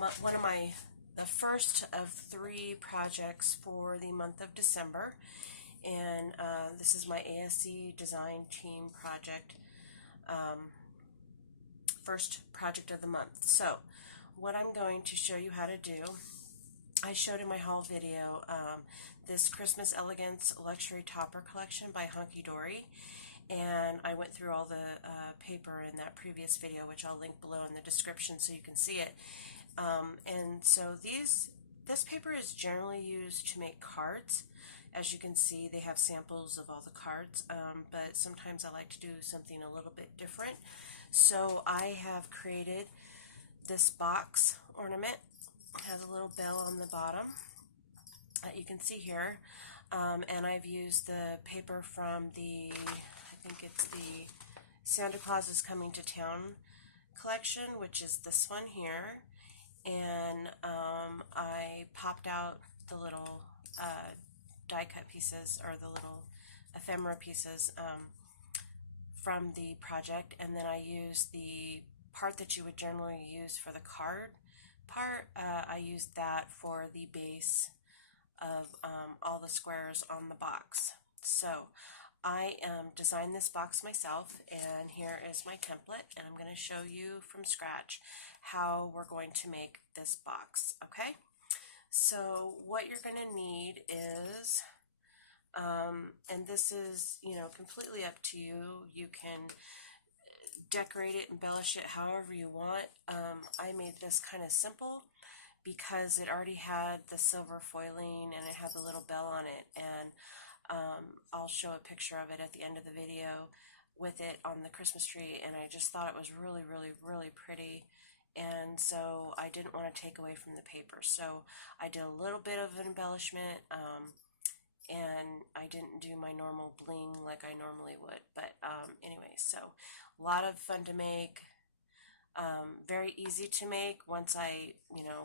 the first of 3 projects for the month of December, and this is my ASC design team project, first project of the month. So what I'm going to show you how to do, I showed in my haul video this Christmas Elegance Luxury Topper Collection by Hunkydory, and I went through all the paper in that previous video, which I'll link below in the description so you can see it. And so this paper is generally used to make cards. As you can see, they have samples of all the cards, but sometimes I like to do something a little bit different. So I have created this box ornament. It has a little bell on the bottom that you can see here, and I've used the paper from the, I think it's the Santa Claus is Coming to Town collection, which is this one here, and I popped out the little die cut pieces, or the little ephemera pieces from the project, and then I used the part that you would generally use for the card part. I used that for the base of all the squares on the box. So I designed this box myself, and here is my template, and I'm going to show you from scratch how we're going to make this box. Okay, so what you're going to need is, and this is, completely up to you. You can decorate it, embellish it however you want. I made this kind of simple because it already had the silver foiling and it had the little bell on it, and I'll show a picture of it at the end of the video with it on the Christmas tree, and I just thought it was really, really, really pretty, and so I didn't want to take away from the paper. So I did a little bit of an embellishment, and I didn't do my normal bling like I normally would, but anyway, so a lot of fun to make, very easy to make once I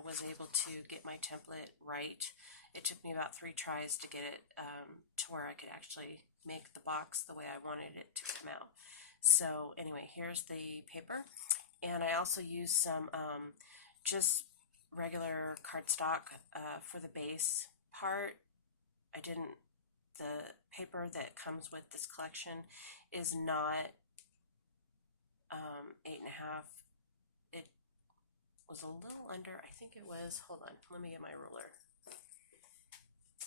was able to get my template right. It took me about 3 tries to get it to where I could actually make the box the way I wanted it to come out. So anyway, here's the paper, and I also used some just regular cardstock for the base part. The paper that comes with this collection is not 8.5. It was a little under, I think it was, hold on, let me get my ruler.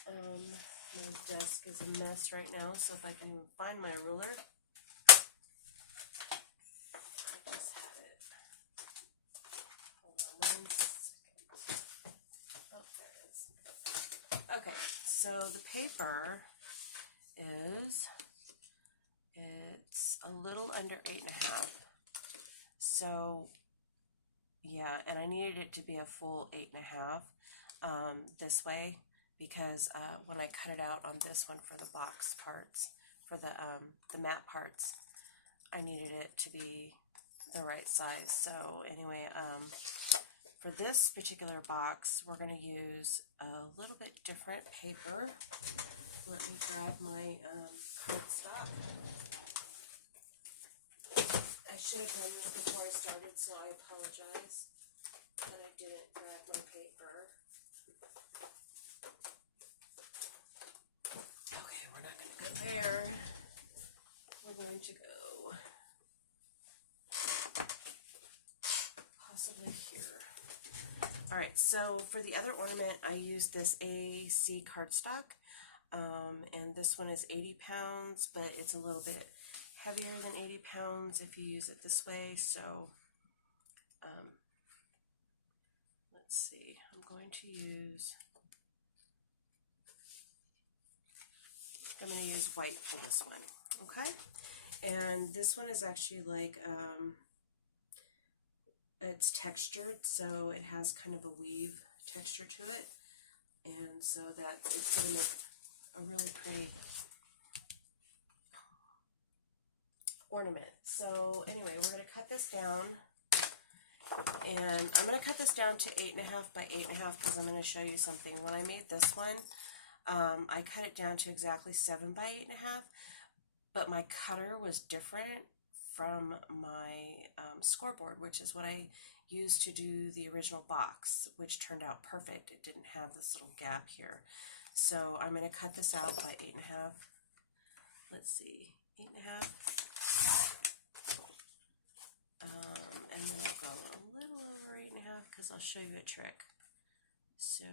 My desk is a mess right now, so if I can even find my ruler. I just had it. Hold on 1 second. Oh, there it is. Okay, so the paper it's a little under 8.5. So yeah, and I needed it to be a full 8.5 this way, because when I cut it out on this one for the box parts, for the matte parts, I needed it to be the right size. So anyway, for this particular box, we're going to use a little bit different paper. Let me grab my cardstock. I should have done this before I started, so I apologize that I didn't grab my paper. Okay, we're not going to go there. We're going to go possibly here. Alright, so for the other ornament, I used this ASC Cardstock, and this one is 80 pounds, but it's a little bit heavier than 80 pounds if you use it this way. So let's see, I'm going to use white for this one. Okay, and this one is actually like it's textured, so it has kind of a weave texture to it, and so that it's going to make a really pretty ornament. So anyway, we're going to cut this down, and I'm going to cut this down to 8.5 by 8.5 because I'm going to show you something. When I made this one, I cut it down to exactly 7 by 8.5, but my cutter was different from my scoreboard, which is what I used to do the original box, which turned out perfect. It didn't have this little gap here. So I'm going to cut this out by 8.5. Let's see, 8.5. And then I'll go a little over 8.5 because I'll show you a trick. So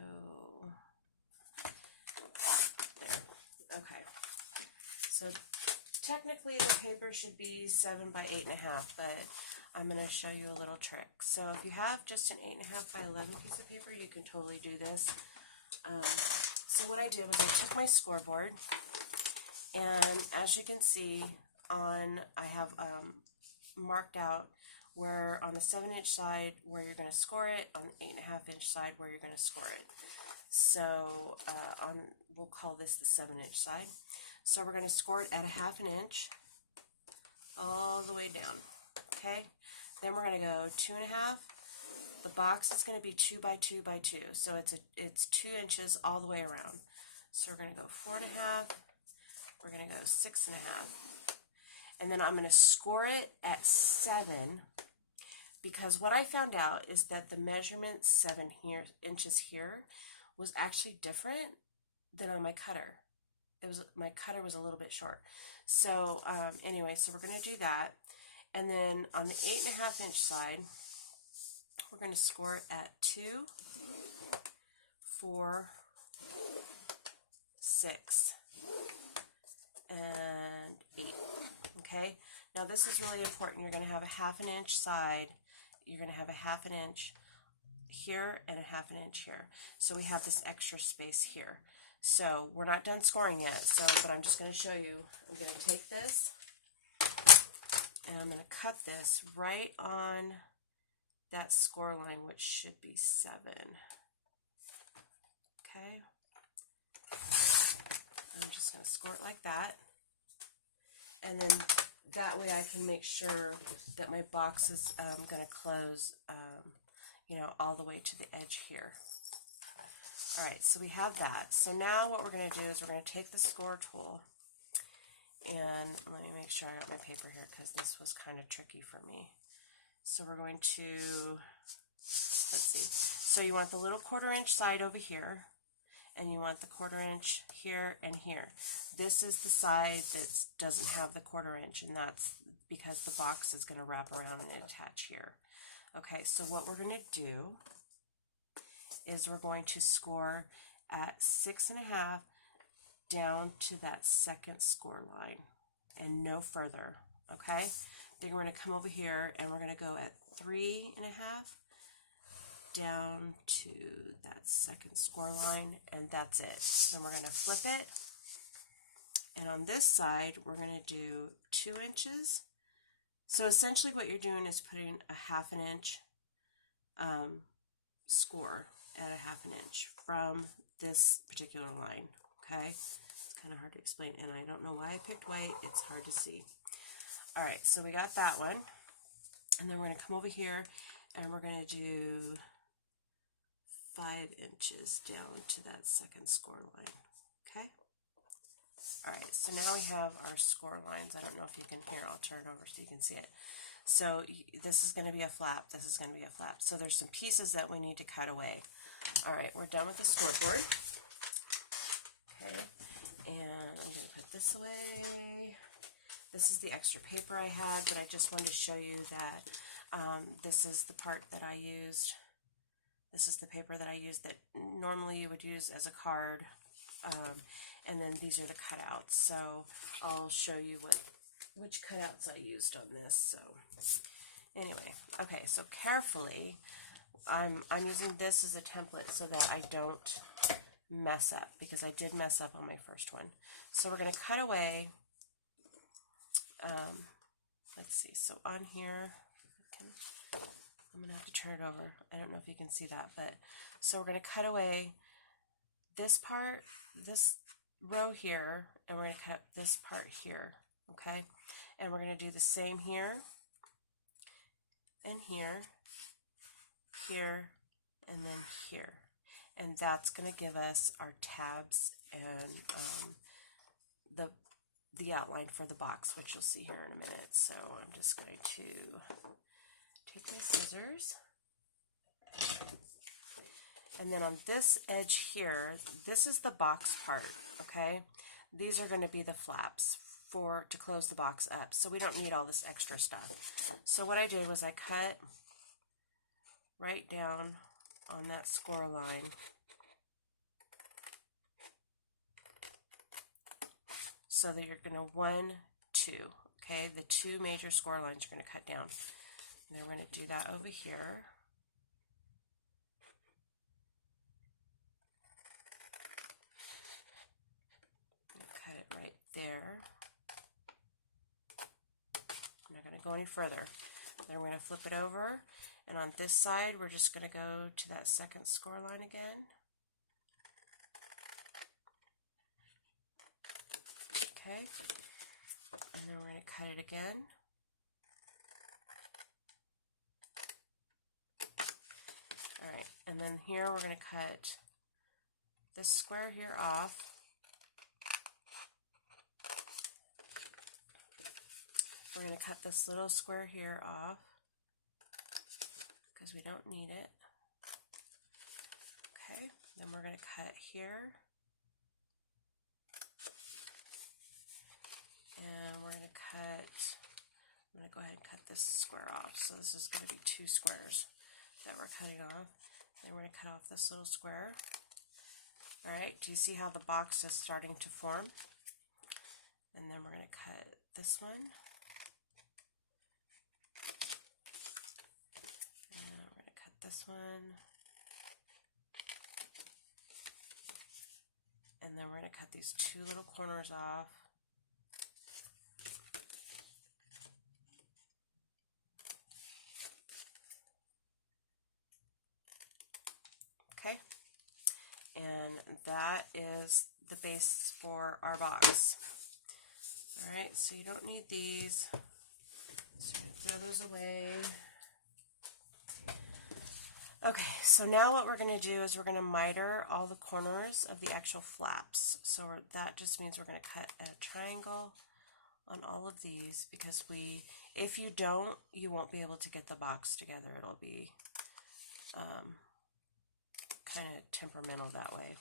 there. Okay. So technically the paper should be 7 by 8.5, but I'm going to show you a little trick. So if you have just an 8.5 by 11 piece of paper, you can totally do this. So what I did was I took my scoreboard, and as you can see, I have marked out where on the 7-inch side where you're going to score it, on the 8.5-inch side where you're going to score it. So we'll call this the 7-inch side. So we're going to score it at a 1/2 inch all the way down. Okay. Then we're going to go 2.5. The box is going to be 2 by 2 by 2, so it's 2 inches all the way around. So we're going to go 4.5. We're going to go 6.5. And then I'm going to score it at 7, because what I found out is that the measurement 7 inches here was actually different than on my cutter. My cutter was a little bit short. So anyway, so we're going to do that. And then on the 8.5-inch side, we're going to score it at 2, 4, 6, and 8. Okay, now this is really important. You're going to have a 1/2 inch side. You're going to have a 1/2 inch here and a 1/2 inch here. So we have this extra space here. So we're not done scoring yet. But I'm just going to show you. I'm going to take this and I'm going to cut this right on that score line, which should be 7. Okay. I'm just going to score it like that. And then that way I can make sure that my box is going to close, all the way to the edge here. All right, so we have that. So now what we're going to do is we're going to take the score tool, and let me make sure I got my paper here because this was kind of tricky for me. So we're going to, let's see. So you want the little 1/4 inch side over here, and you want the 1/4 inch here and here. This is the side that doesn't have the 1/4 inch, and that's because the box is going to wrap around and attach here. Okay, so what we're going to do is we're going to score at 6.5 down to that second score line and no further. Okay, then we're going to come over here and we're going to go at 3.5 down to that second score line, and that's it. Then we're going to flip it, and on this side we're going to do 2 inches. So essentially what you're doing is putting a 1/2 inch score at a 1/2 inch from this particular line. Okay, it's kind of hard to explain, and I don't know why I picked white. It's hard to see. All right, so we got that one, and then we're going to come over here and we're going to do 5 inches down to that second score line. Okay. All right, so now we have our score lines. I don't know if you can hear. I'll turn it over so you can see it. So this is going to be a flap. This is going to be a flap. So there's some pieces that we need to cut away. All right, we're done with the scoreboard. Okay, and I'm going to put this away. This is the extra paper I had, but I just wanted to show you that this is the part that I used. This is the paper that I used that normally you would use as a card. And then these are the cutouts. So I'll show you which cutouts I used on this. So anyway, okay, so carefully, I'm using this as a template so that I don't mess up, because I did mess up on my first one. So we're going to cut away. Let's see, so on here, I'm going to have to turn it over. I don't know if you can see that, but so we're going to cut away this part, this row here, and we're going to cut this part here, okay? And we're going to do the same here, and here, here, and then here. And that's going to give us our tabs and the outline for the box, which you'll see here in a minute. So I'm just going to take my scissors And then on this edge here, this is the box part, okay? These are going to be the flaps to close the box up, so we don't need all this extra stuff. So what I did was I cut right down on that score line. So that you're going to 1, 2, okay? The 2 major score lines you're going to cut down. And then we're going to do that over here. Cut it right there. I'm not going to go any further. Then we're going to flip it over, and on this side we're just going to go to that second score line again. Okay, and then we're going to cut it again. Alright, and then here we're going to cut this square here off. We're going to cut this little square here off because we don't need it. Okay, then we're going to cut here. And we're going to cut, I'm going to go ahead and cut this square off. So this is going to be 2 squares that we're cutting off. Then we're going to cut off this little square. Alright, do you see how the box is starting to form? And then we're going to cut this one. This one, and then we're going to cut these 2 little corners off. Okay, and that is the base for our box. Alright, so you don't need these, so throw those away. Okay, so now what we're going to do is we're going to miter all the corners of the actual flaps. So that just means we're going to cut a triangle on all of these, because if you don't, you won't be able to get the box together. It'll be kind of temperamental that way.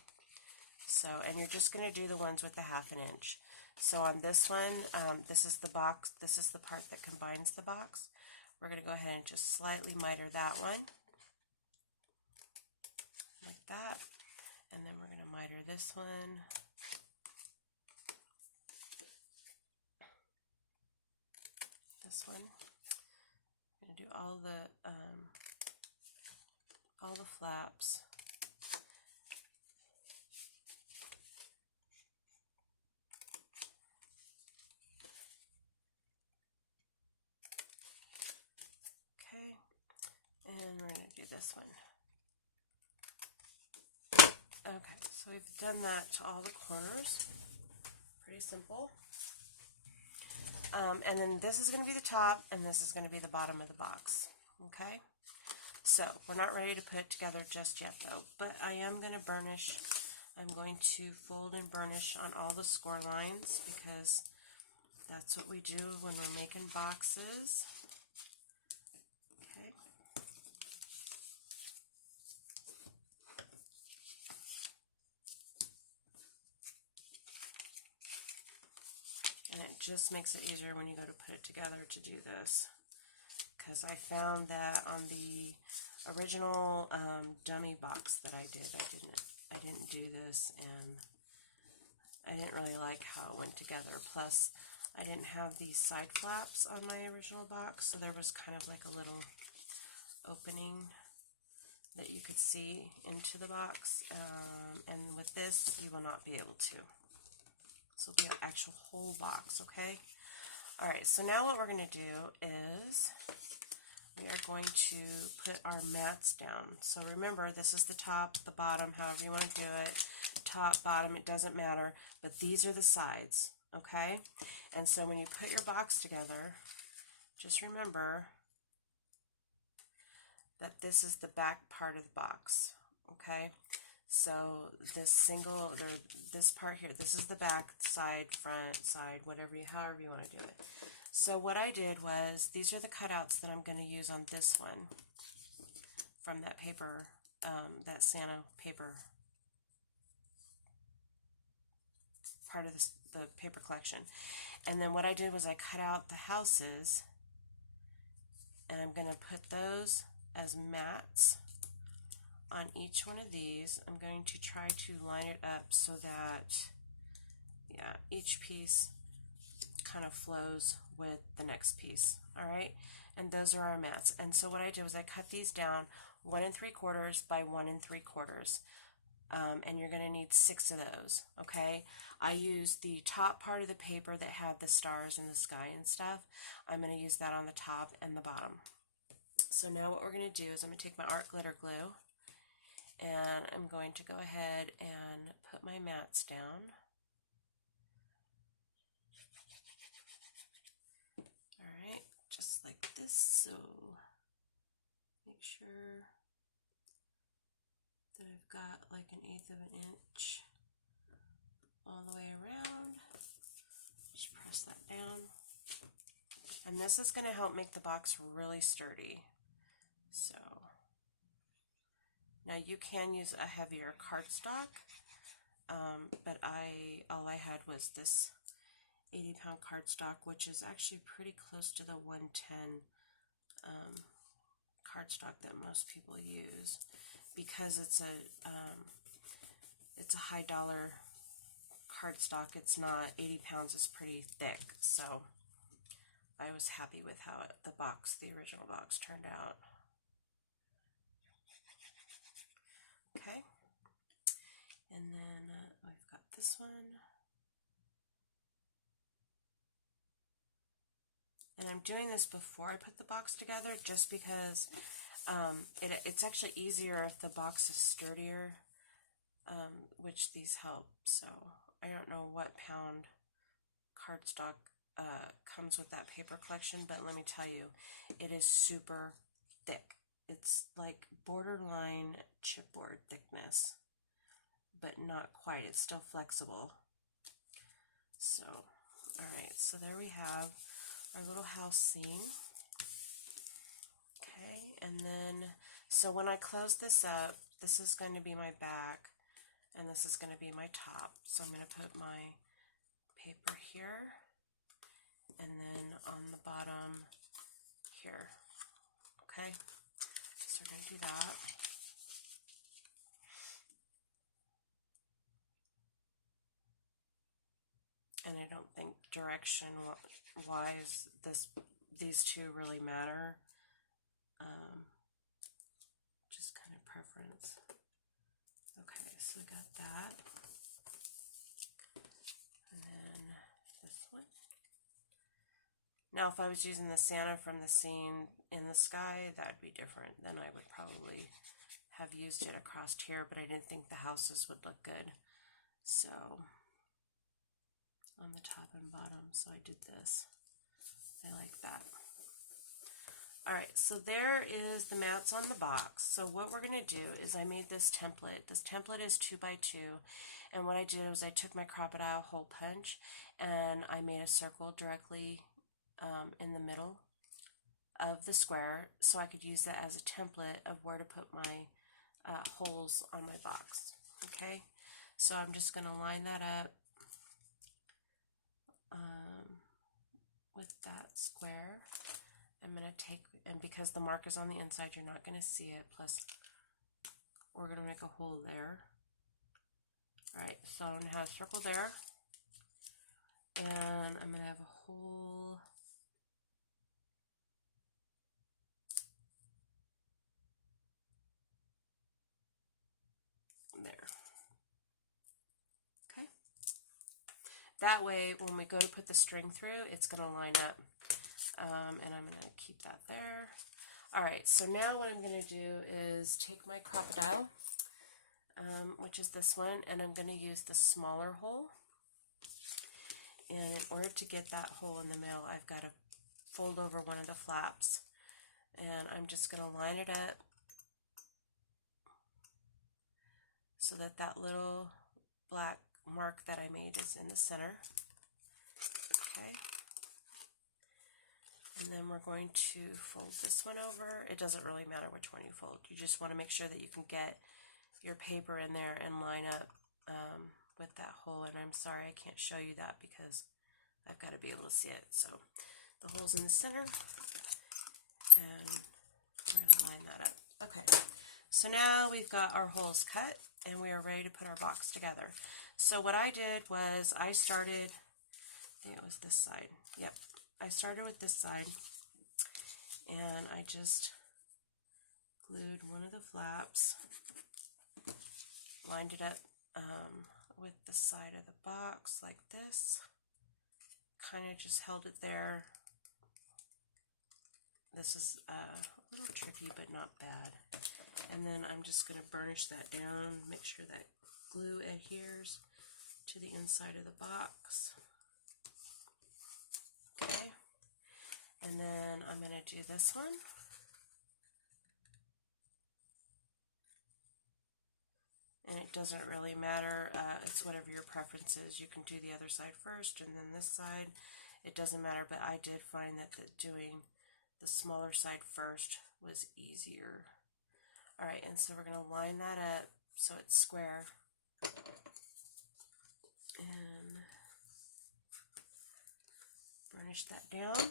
So, and you're just going to do the ones with the 1/2 inch. So on this one, this is the box, this is the part that combines the box. We're going to go ahead and just slightly miter that one. Like that, and then we're going to miter this one, this one. I'm going to do all the flaps. Okay, and we're going to do this one. Okay, so we've done that to all the corners. Pretty simple. And then this is going to be the top, and this is going to be the bottom of the box. Okay, so we're not ready to put it together just yet though, but I am going to burnish. I'm going to fold and burnish on all the score lines, because that's what we do when we're making boxes. Just makes it easier when you go to put it together to do this, because I found that on the original dummy box that I did, I didn't do this, and I didn't really like how it went together. Plus, I didn't have these side flaps on my original box, so there was kind of like a little opening that you could see into the box, and with this you will not be able to. This will be an actual whole box, okay? Alright, so now what we're going to do is we are going to put our mats down. So remember, this is the top, the bottom, however you want to do it. Top, bottom, it doesn't matter, but these are the sides, okay? And so when you put your box together, just remember that this is the back part of the box, okay? So this part here, this is the back, side, front, side, however you want to do it. So what I did was, these are the cutouts that I'm going to use on this one. from that paper, that Santa paper part of the paper collection. And then what I did was I cut out the houses, and I'm going to put those as mats on each one of these. I'm going to try to line it up so that, yeah, each piece kind of flows with the next piece. All right, and those are our mats. And so what I did was I cut these down 1 3/4 by 1 3/4. And you're going to need 6 of those, okay? I used the top part of the paper that had the stars in the sky and stuff. I'm going to use that on the top and the bottom. So now what we're going to do is I'm going to take my art glitter glue, and I'm going to go ahead and put my mats down. Alright, just like this. So make sure that I've got like 1/8 of an inch all the way around. Just press that down. And this is going to help make the box really sturdy. So now you can use a heavier cardstock, but all I had was this 80-pound cardstock, which is actually pretty close to the 110 cardstock that most people use, because it's a high dollar cardstock. It's not 80 pounds, it's pretty thick, so I was happy with how the original box turned out. Okay, and then I've got this one, and I'm doing this before I put the box together just because it's actually easier if the box is sturdier, which these help. So I don't know what pound cardstock comes with that paper collection, but let me tell you, it is super thick. It's like borderline chipboard thickness, but not quite. It's still flexible. So, alright, so there we have our little house scene. Okay, and then, so when I close this up, this is going to be my back, and this is going to be my top. So I'm going to put my paper here, and then on the bottom here. Okay, so we're going to do that. And I don't think direction-wise these two really matter. Just kind of preference. Okay, so we got that. And then this one. Now, if I was using the Santa from the scene in the sky, that'd be different. Then I would probably have used it across here, but I didn't think the houses would look good. So, on the top and bottom, so I did this. I like that. Alright, so there is the mats on the box. So what we're going to do is I made this template. This template is 2x2, and what I did was I took my crocodile hole punch and I made a circle directly in the middle of the square, so I could use that as a template of where to put my holes on my box. Okay, so I'm just going to line that up with that square. I'm going to take, and because the mark is on the inside, you're not going to see it, plus we're going to make a hole there. Alright, so I'm going to have a circle there, and I'm going to have a hole there. Okay. That way, when we go to put the string through, it's going to line up. And I'm going to keep that there. Alright, so now what I'm going to do is take my crocodile, which is this one, and I'm going to use the smaller hole. And in order to get that hole in the middle, I've got to fold over one of the flaps. And I'm just going to line it up so that that little black mark that I made is in the center. Okay. And then we're going to fold this one over. It doesn't really matter which one you fold. You just want to make sure that you can get your paper in there and line up with that hole. And I'm sorry I can't show you that because I've got to be able to see it. So the hole's in the center, and we're going to line that up. Okay, so now we've got our holes cut and we are ready to put our box together. So what I did was I started, I think it was this side. Yep, I started with this side and I just glued one of the flaps, lined it up with the side of the box like this, kind of just held it there. This is a little tricky but not bad. And then I'm just going to burnish that down, make sure that glue adheres to the inside of the box. Okay, and then I'm going to do this one. And it doesn't really matter, it's whatever your preference is. You can do the other side first and then this side. It doesn't matter, but I did find that doing the smaller side first was easier. Alright, and so we're going to line that up so it's square. And burnish that down.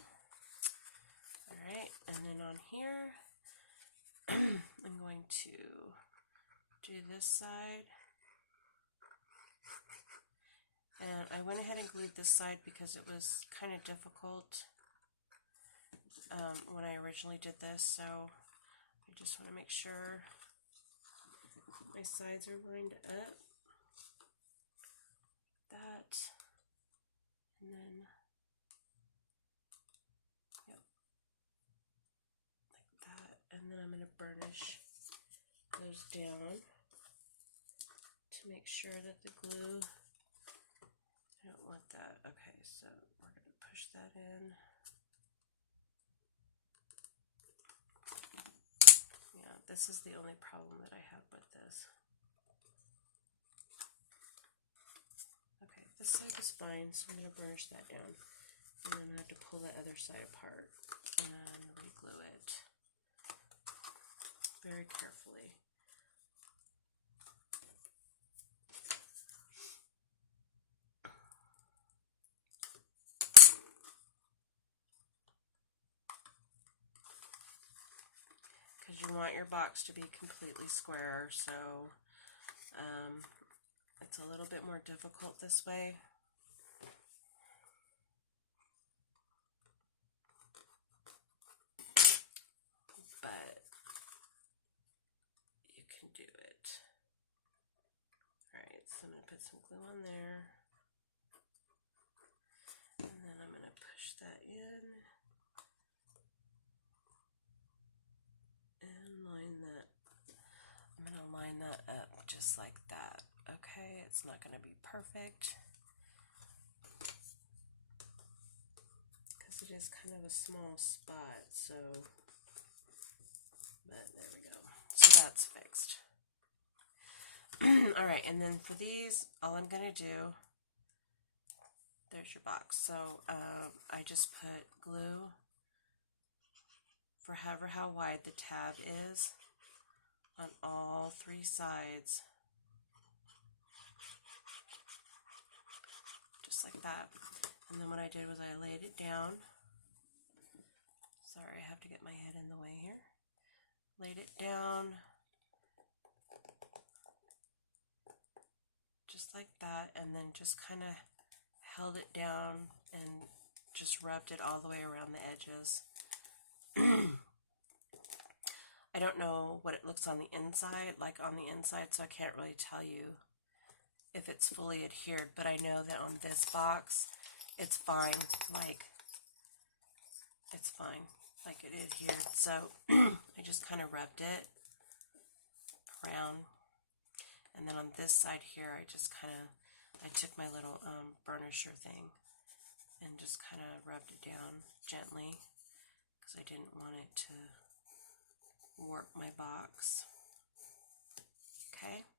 Alright, and then on here, I'm going to do this side, and I went ahead and glued this side because it was kind of difficult when I originally did this, so I just want to make sure my sides are lined up, that, and then, yep, like that, and then I'm going to burnish those down to make sure that the glue, I don't want that. Okay, so we're going to push that in. Yeah, this is the only problem that I have with this. Okay, this side is fine, so I'm going to burnish that down. And then I have to pull the other side apart and re-glue it very carefully. You want your box to be completely square, so it's a little bit more difficult this way. But you can do it. Alright, so I'm going to put some glue on there. And then I'm going to push that in. Line that up just like that. Okay, it's not going to be perfect because it is kind of a small spot, so, but there we go. So that's fixed. Alright, and then for these, all I'm going to do, there's your box. So I just put glue for how wide the tab is on all three sides, just like that. And then what I did was I laid it down. Sorry, I have to get my head in the way here. Laid it down just like that, and then just kind of held it down and just rubbed it all the way around the edges. I don't know what it looks on the inside, like on the inside, so I can't really tell you if it's fully adhered, but I know that on this box, it's fine, like, it's fine, like it adhered. So I just kind of rubbed it around, and then on this side here, I just kind of, I took my little burnisher thing and just kind of rubbed it down gently because I didn't want it to warp my box. Okay,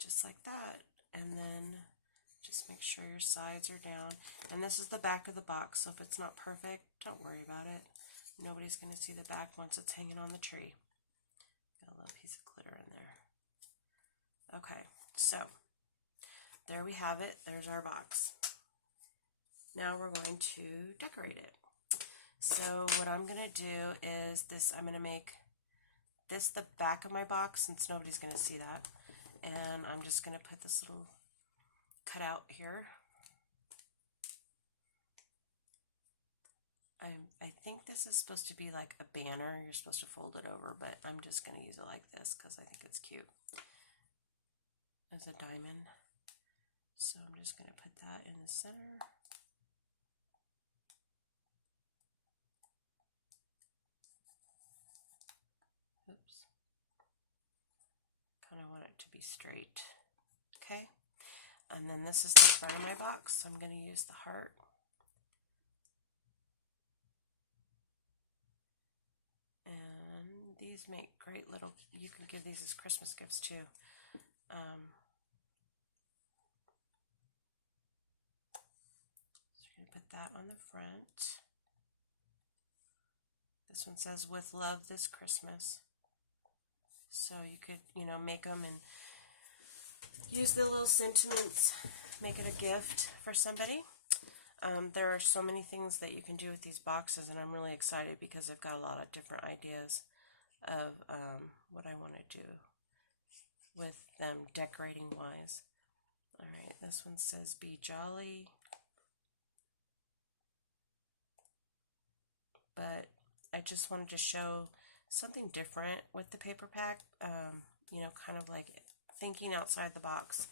just like that, and then just Just make sure your sides are down. And this is the back of the box, so if it's not perfect, don't worry about it. Nobody's going to see the back once it's hanging on the tree. Got a little piece of glitter in there. Okay, so there we have it. There's our box. Now we're going to decorate it. So what I'm going to do is this, I'm going to make this the back of my box since nobody's going to see that. And I'm just going to put this little cutout here. I think this is supposed to be like a banner. You're supposed to fold it over, but I'm just going to use it like this because I think it's cute. As a diamond. So I'm just going to put that in the center. Oops. Kind of want it to be straight. Okay. And then this is the front of my box, so I'm going to use the heart. And these make great little, you can give these as Christmas gifts too. So you're going to put that on the front. This one says, "With love this Christmas." So you could, make them and use the little sentiments, make it a gift for somebody. There are so many things that you can do with these boxes, and I'm really excited because I've got a lot of different ideas of what I want to do with them decorating wise. Alright, this one says, "Be jolly." But I just wanted to show something different with the paper pack, kind of like thinking outside the box.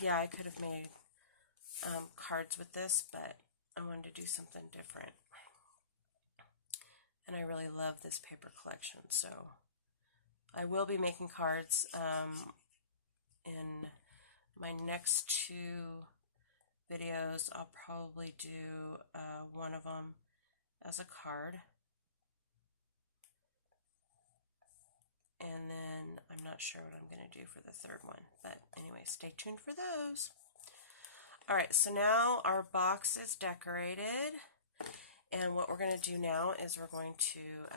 Yeah, I could have made cards with this, but I wanted to do something different. And I really love this paper collection, so I will be making cards in my next 2 videos. I'll probably do one of them as a card. And then I'm not sure what I'm going to do for the 3rd one. But anyway, stay tuned for those. Alright, so now our box is decorated. And what we're going to do now is we're going to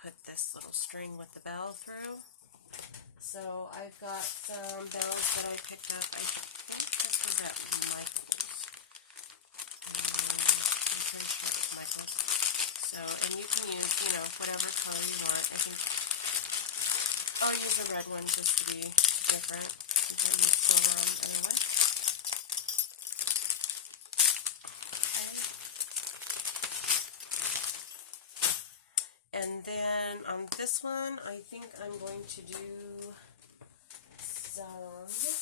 put this little string with the bell through. So I've got some bells that I picked up. I think this was at Michael's. I'm pretty sure it's Michael's. So, and you can use, whatever color you want. I think I'll use a red one just to be different, since I use silver on anyway. And then on this one, I think I'm going to do some of the,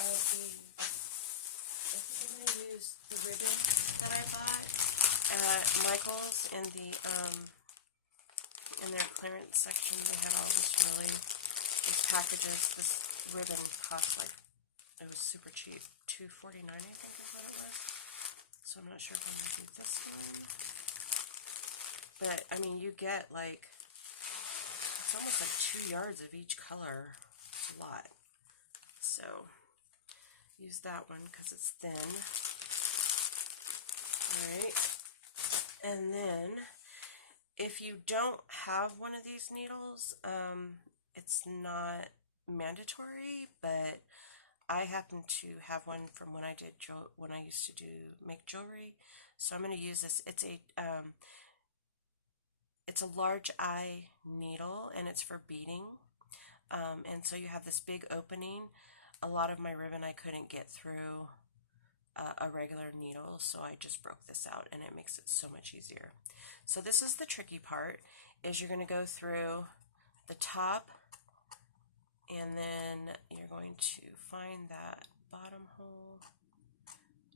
I think I'm going to use the ribbon that I bought at Michael's in their clearance section. They had all these packages. This ribbon cost it was super cheap, $2.49 I think is what it was. So I'm not sure if I'm going to do this one. But, I mean, you get, it's almost like 2 yards of each color. It's a lot. So, use that one because it's thin. Alright. And then, if you don't have one of these needles, it's not mandatory, but I happen to have one from when I used to make jewelry. So I'm going to use this. It's a large eye needle, and it's for beading. And so you have this big opening. A lot of my ribbon I couldn't get through a regular needle, so I just broke this out, and it makes it so much easier. So this is the tricky part, is you're going to go through the top, and then you're going to find that bottom hole,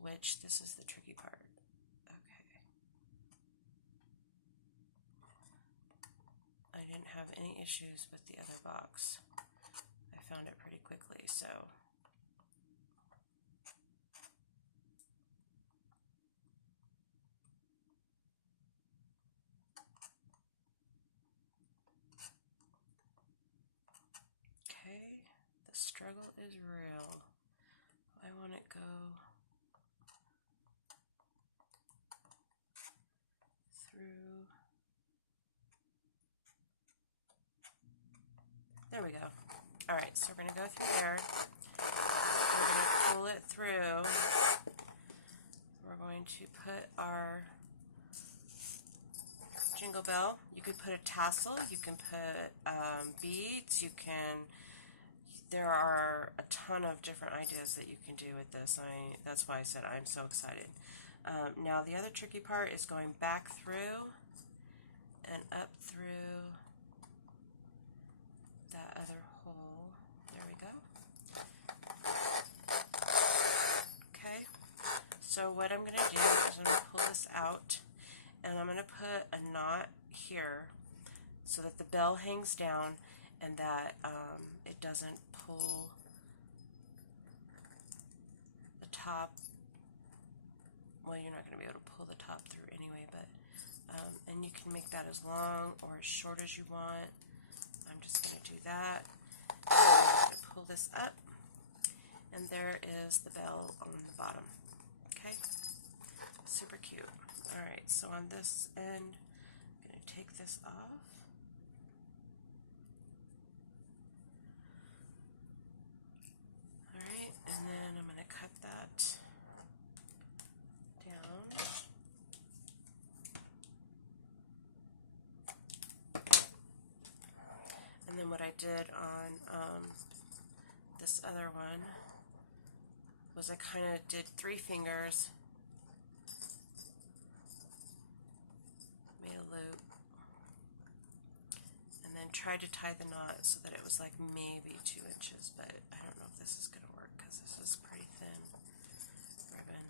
which this is the tricky part. Okay. I didn't have any issues with the other box. I found it pretty quickly, so. Okay, the struggle is real. I want it go through. There we go. All right, so we're going to go through there. We're going to pull it through. We're going to put our jingle bell. You could put a tassel, you can put beads, there are a ton of different ideas that you can do with this. That's why I said I'm so excited. Now the other tricky part is going back through and up through that other hole. There we go. Okay, so what I'm going to do is I'm going to pull this out, and I'm going to put a knot here so that the bell hangs down and that it doesn't pull the top. Well, you're not going to be able to pull the top through anyway, but and you can make that as long or as short as you want. I'm just going to do that. I'm going to pull this up, and there is the bell on the bottom. Okay, super cute. All right, so on this end, I'm going to take this off. All right, and then I'm going to cut that down. And then what I did on this other one was I kind of did 3 fingers, made a loop, and then tried to tie the knot so that it was like maybe 2 inches, but I don't know if this is going to work because this is pretty thin ribbon.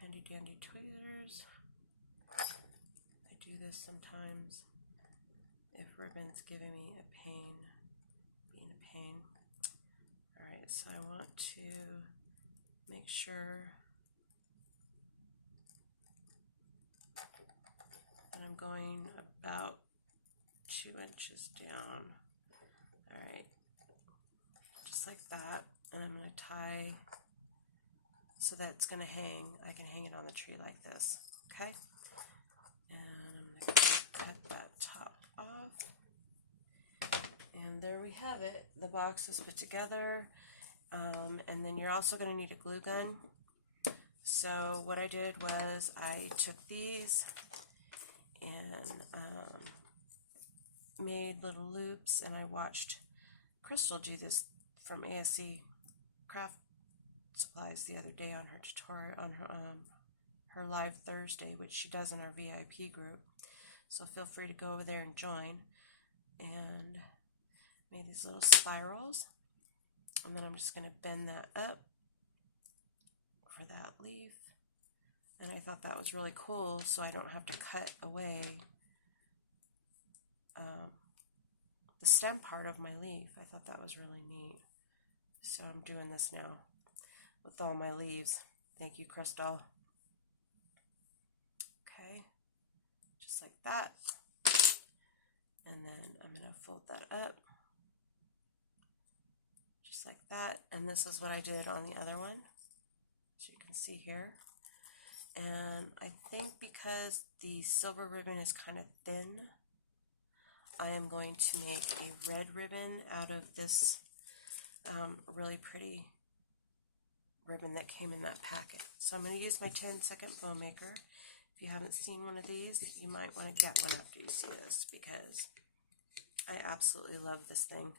Handy dandy tweezers. I do this sometimes if ribbon's giving me a pain, being a pain. Alright, so I want to make sure that I'm going about 2 inches down. Alright, just like that. And I'm going to tie so that it's going to hang. I can hang it on the tree like this. Okay? And I'm going to cut that top off. And there we have it. The box is put together. And then you're also going to need a glue gun. So what I did was I took these and made little loops, and I watched Crystal do this from ASC Craft Supplies the other day on her tutorial, on her live Thursday, which she does in our VIP group. So feel free to go over there and join. And made these little spirals, and then I'm just going to bend that up for that leaf. And I thought that was really cool, so I don't have to cut away the stem part of my leaf. I thought that was really neat. So I'm doing this now with all my leaves. Thank you, Crystal. Okay, just like that. And then I'm going to fold that up just like that. And this is what I did on the other one, as you can see here. And I think because the silver ribbon is kind of thin, I am going to make a red ribbon out of this really pretty ribbon that came in that packet. So I'm going to use my 10-second bow maker. If you haven't seen one of these, you might want to get one after you see this, because I absolutely love this thing.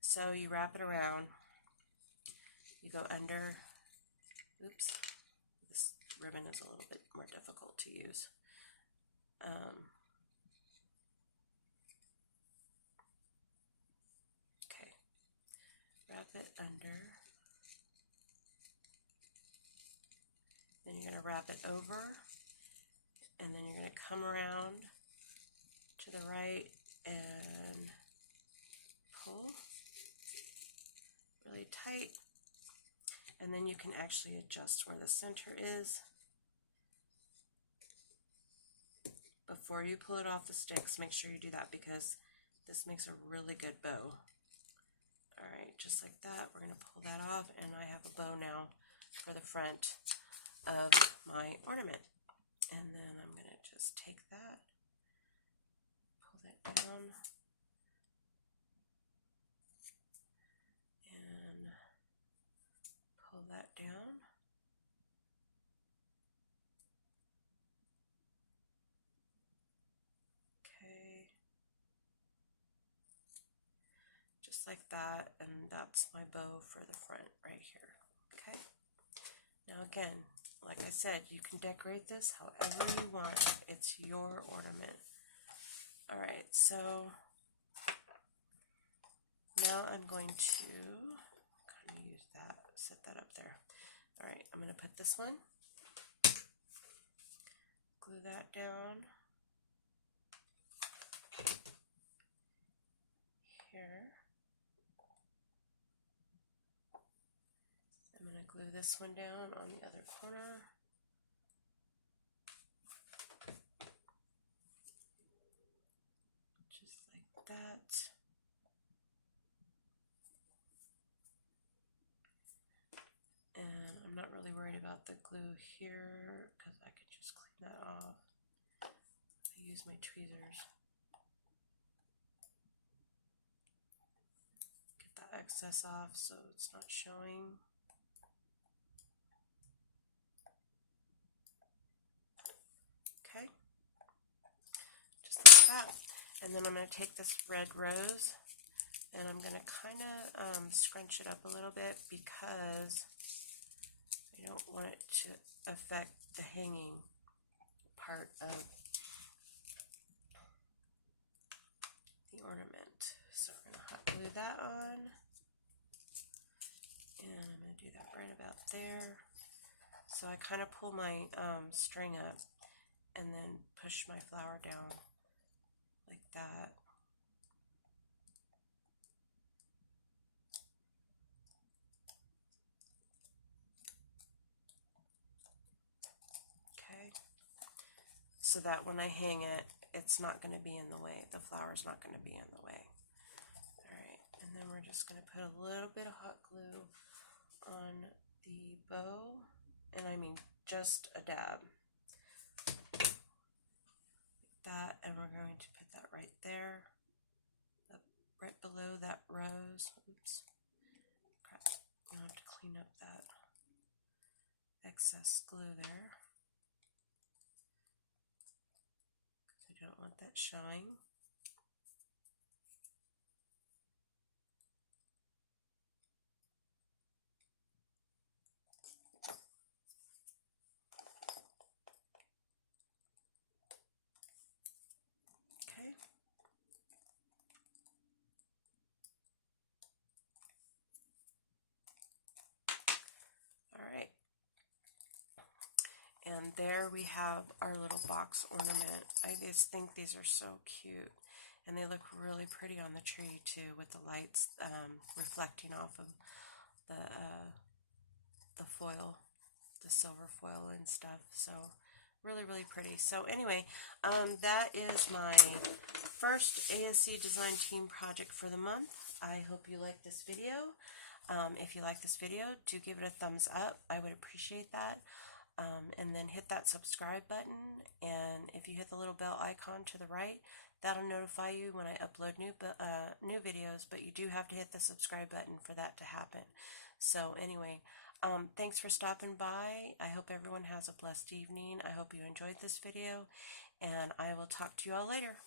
So you wrap it around, you go under, oops, this ribbon is a little bit more difficult to use. Okay, wrap it under, then you're going to wrap it over, and then you're going to come around to the right and pull really tight, and then you can actually adjust where the center is. before you pull it off the sticks, make sure you do that because this makes a really good bow. Alright, just like that, we're going to pull that off, and I have a bow now for the front of my ornament. And then I'm going to just take that, pull that down, and pull that down. Okay, just like that, and that's my bow for the front right here. Okay, now again, like I said, you can decorate this however you want. It's your ornament. Alright, so now I'm going to kind of use that, set that up there. Alright, I'm going to put this one, glue that down here. I'm going to glue this one down on the other corner. Just like that. And I'm not really worried about the glue here because I could just clean that off. I use my tweezers. Get that excess off so it's not showing. Okay, just like that. And then I'm going to take this red rose and I'm going to kind of scrunch it up a little bit because I don't want it to affect the hanging part of the ornament. So we're going to hot glue that on, and I'm going to do that right about there. So I kind of pull my string up and then push my flower down like that. Okay, so that when I hang it, it's not going to be in the way. The flower's not going to be in the way. Alright, and then we're just going to put a little bit of hot glue on the bow, and I mean just a dab. Like that, and we're going to put that right there, right below that rose. Oops. Crap. I'll have to clean up that excess glue there. I don't want that showing. Okay. All right. And there we have our little box ornament. I just think these are so cute. And they look really pretty on the tree too, with the lights reflecting off of the foil, the silver foil and stuff. So really, really pretty. So anyway, that is my first ASC Design Team project for the month. I hope you like this video. If you like this video, do give it a thumbs up. I would appreciate that. And then hit that subscribe button, and if you hit the little bell icon to the right, that'll notify you when I upload new videos, but you do have to hit the subscribe button for that to happen. So anyway, thanks for stopping by. I hope everyone has a blessed evening. I hope you enjoyed this video, and I will talk to you all later.